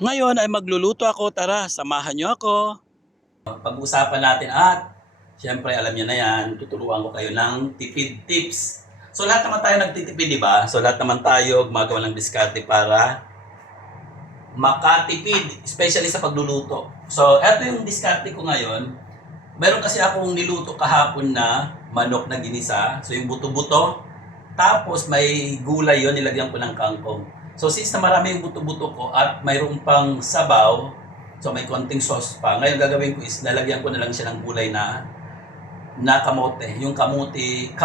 Ngayon ay magluluto ako, tara, samahan niyo ako. Pag-usapan natin at siyempre alam niyo na yan, tuturuan ko kayo ng tipid tips. So lahat naman tayo nagtitipid, di ba? So lahat naman tayo gumagawa ng diskarte para makatipid, especially sa pagluluto. So eto yung diskarte ko ngayon. Meron kasi akong niluto kahapon na manok na ginisa. So yung buto-buto, tapos may gulay yon, nilagyan ko ng kangkong. So since na marami yung buto-buto ko at mayroon pang sabaw, so may konting sauce pa. Ngayon gagawin ko is lalagyan ko na lang siya ng gulay na kamote. Yung kamote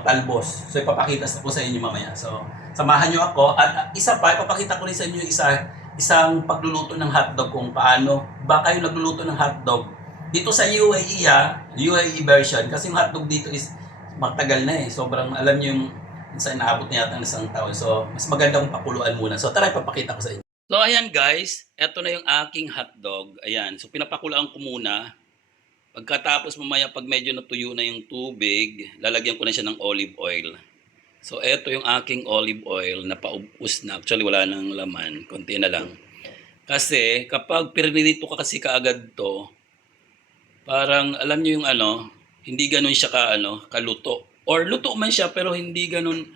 talbos. So ipapakita ko sa inyo mamaya. So samahan niyo ako at isa pa ipapakita ko rin sa inyo isang pagluluto ng hotdog kung paano ba kayo nagluluto ng hotdog dito sa UAE UAE version kasi yung hotdog dito is matagal na eh. Sobrang alam niyo yung minsan naabot na yata ng isang taon. So mas magandang pakuluan muna. So tara ipapakita ko sa inyo. So ayan guys, eto na yung aking hotdog. Ayan. So pinapakuluan ko muna. Pagkatapos mamaya pag medyo natuyo na yung tubig, lalagyan ko na siya ng olive oil. So eto yung aking olive oil na paubos na. Actually wala nang laman, konti na lang. Kasi kapag pirinito ka kasi kaagad to, parang alam niyo yung hindi ganoon siya kaluto. Or luto man siya pero hindi ganoon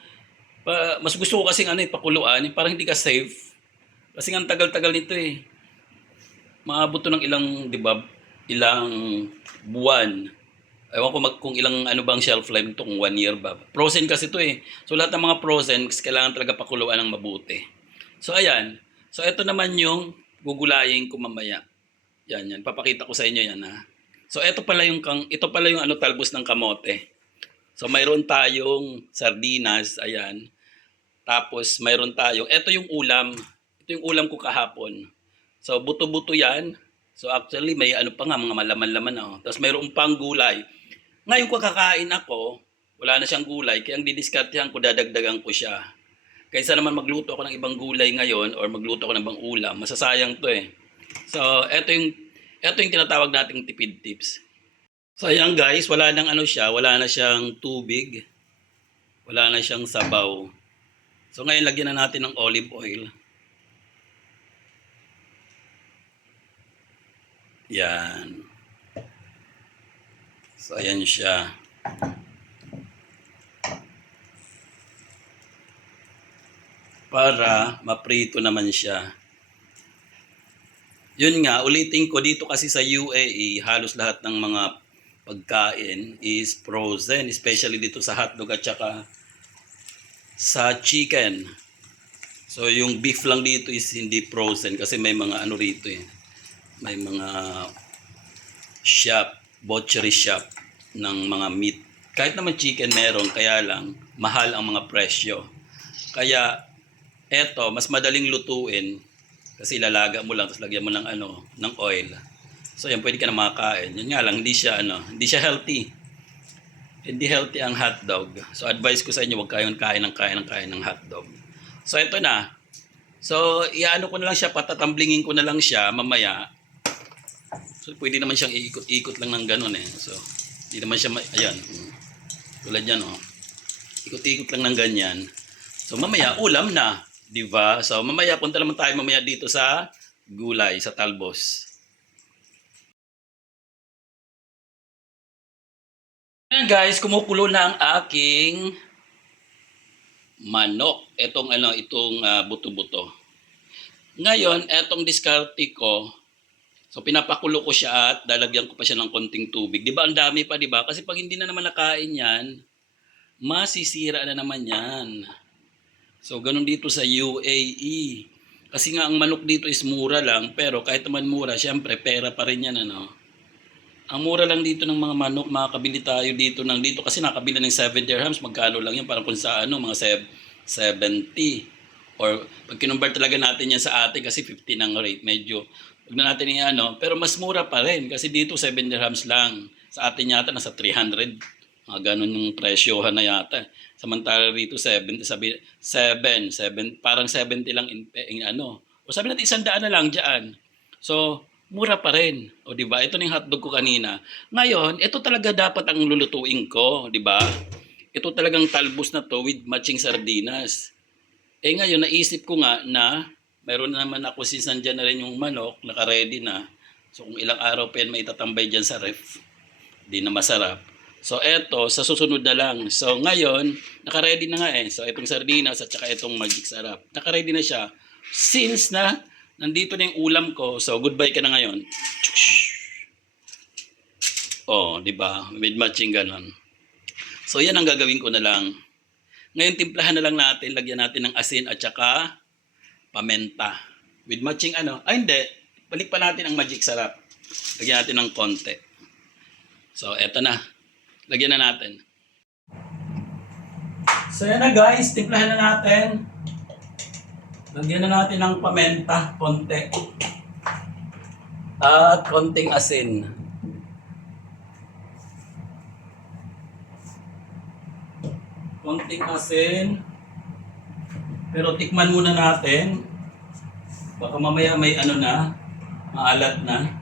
mas gusto ko kasing pakuluan, parang hindi ka safe. Kasi ang tagal-tagal nito eh. Maabot to ng ilang, 'di ba? Ilang buwan. Ewan ko kung ilang bang shelf life nito, kung 1 year ba. Frozen kasi ito eh. So lahat ng mga frozen, kailangan talaga pakuluan ng mabuti. So ayan. So ito naman yung gugulayin ko mamaya. Yan. Papakita ko sa inyo yan ha. So ito pala yung talbos ng kamote. So mayroon tayong sardinas, ayan. Tapos mayroon tayong, ito yung ulam. Ito yung ulam ko kahapon. So buto-buto yan. So actually may pa nga, mga malaman-laman oh. Tapos mayroon pang gulay. Ngayon ko kakain ako, wala na siyang gulay, kaya ang didiskartehan ko, dadagdagan ko siya. Kaysa naman magluto ako ng ibang gulay ngayon or magluto ako ng ibang ulam, masasayang to eh. So ito yung tinatawag nating tipid tips. So ayan guys, wala na siyang tubig. Wala na siyang sabaw. So ngayon lagyan na natin ng olive oil. Yan. So ayan siya. Para maprito naman siya. Yun nga, ulitin ko dito kasi sa UAE, halos lahat ng mga pagkain is frozen, especially dito sa hotdog at saka sa chicken. So yung beef lang dito is hindi frozen kasi may mga rito eh. May mga butchery shop ng mga meat. Kahit naman chicken meron, kaya lang mahal ang mga presyo. Kaya eto, mas madaling lutuin kasi ilalaga mo lang tapos lagyan mo ng oil. So yan, pwede ka na makakain. Yun nga lang, hindi siya healthy. Hindi healthy ang hotdog. So advice ko sa inyo, huwag kayong kain ng hotdog. So ito na. So ko na lang siya, patatamblingin ko na lang siya mamaya. So pwede naman siyang iikot-ikot lang ng ganun eh. So hindi naman siya ayan. Tulad yan oh. Ikot-ikot lang ng ganyan. So mamaya ulam na, 'di ba? So mamaya punta naman tayo mamaya dito sa gulay, sa talbos. Ayan guys, kumukulo na ang aking manok. Itong buto-buto. Ngayon, etong diskarte ko. So pinapakulo ko siya at lalagyan ko pa siya ng konting tubig. 'Di ba? Ang dami pa, 'di ba? Kasi pag hindi na naman nakain 'yan, masisira na naman 'yan. So ganun dito sa UAE. Kasi nga ang manok dito is mura lang, pero kahit naman mura, syempre pera pa rin 'yan Ang mura lang dito ng mga manok, makakabili tayo dito kasi nakabili ng 7 dirhams, magkano lang 'yan, parang kung sa mga 70. Or pag kinonvert talaga natin yan sa atin kasi 50 ng rate, medyo wag na natin pero mas mura pa rin kasi dito 7 dirhams lang. Sa atin yata nasa 300. Mga ganun yung presyohan na yata. Samantala rito 70, parang 70 lang O sabi natin 100 na lang diyan. So, mura pa rin. O di ba? Ito na yung hotdog ko kanina. Ngayon, ito talaga dapat ang lulutuin ko, di ba? Ito talagang talbos na to with matching sardinas. Ngayon naisip ko nga na Meron naman ako since nandyan na rin yung manok, naka-ready na. So kung ilang araw pa yan maitatambay dyan sa ref, di na masarap. So eto, sa susunod na lang. So ngayon, naka-ready na nga eh. So itong sardinas at saka itong magic sarap. Naka-ready na siya. Since na nandito na yung ulam ko, so goodbye ka na ngayon. Oh, di ba? With matching ganon. So yan ang gagawin ko na lang. Ngayon timplahan na lang natin, lagyan natin ng asin at saka pamenta. With matching ano? Ay hindi, balik pa natin ang magic sarap. Lagyan natin ng konti. So eto na. Lagyan na natin. So yan na guys, timplahan na natin. Lagyan na natin ng pamenta, konti. At konting asin. Konting asin. Pero tikman muna natin. Baka mamaya may ano na, maalat na.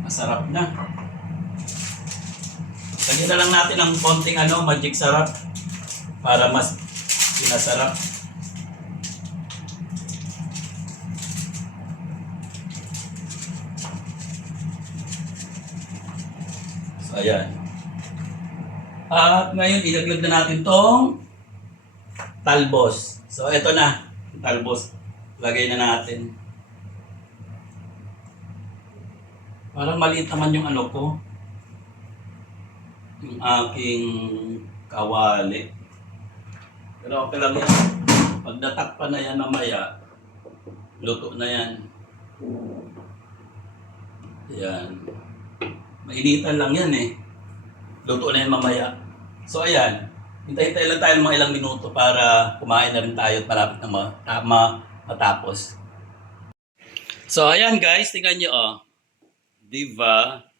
Masarap na. Lagyan na lang natin ng konting ano, magic sarap para mas sinasarap. So ayan. At ngayon ilaglag na natin tong talbos. So eto na, talbos. Lagay na natin. Parang maliit naman yung ano ko. Yung aking kawali. Pero okay lang yan. Pag natakpan na yan mamaya, luto na yan. Yan. Mainitan lang yan eh. Luto na yan mamaya. So ayan. Hintay-hintay lang tayo ng mga ilang minuto para kumain na rin tayo at malapit na matapos. So ayan guys, tingnan nyo oh. Diba?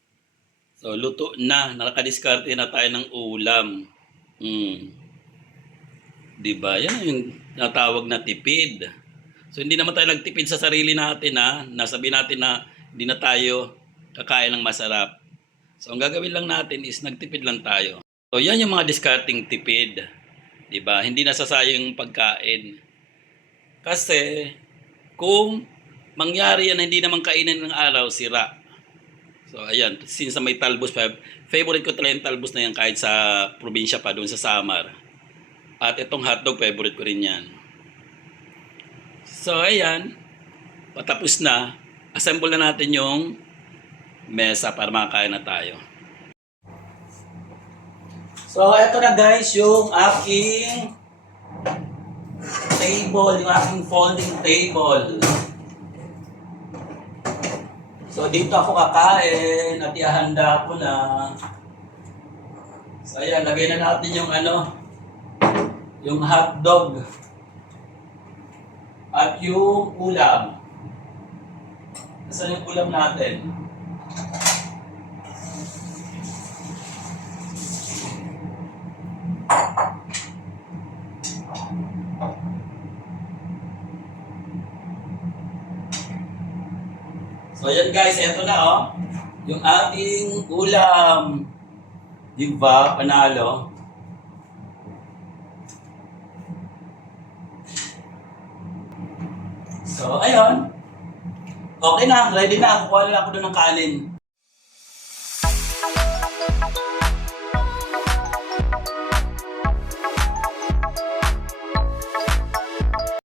So, luto na. Nakadiskarte na tayo ng ulam. Diba? Yan yung natawag na tipid. So, hindi naman tayo nagtipid sa sarili natin ha. Nasabi natin na hindi na tayo kakain ng masarap. So, ang gagawin lang natin is nagtipid lang tayo. So, yan yung mga discarding tipid. Diba? Hindi nasasayang yung pagkain. Kasi, kung mangyari yan hindi naman kainin ng araw, sira. So, ayan. Since may talbos pa, favorite ko talaga yung talbos na yan kahit sa probinsya pa, doon sa Samar. At itong hotdog, favorite ko rin yan. So, ayan. Patapos na. Assemble na natin yung mesa para makakain na tayo. So, eto na guys, yung aking table, yung aking folding table. So, dito ako kakain at ihanda ko na. So, ayan, lagay na natin yung ano, yung hotdog at yung ulam. Nasaan yung ulam natin? So ayan guys, eto na oh. Yung ating ulam. Diba? Panalo. So ayun. Okay na, ready na. Kukuha na ako doon ng kanin.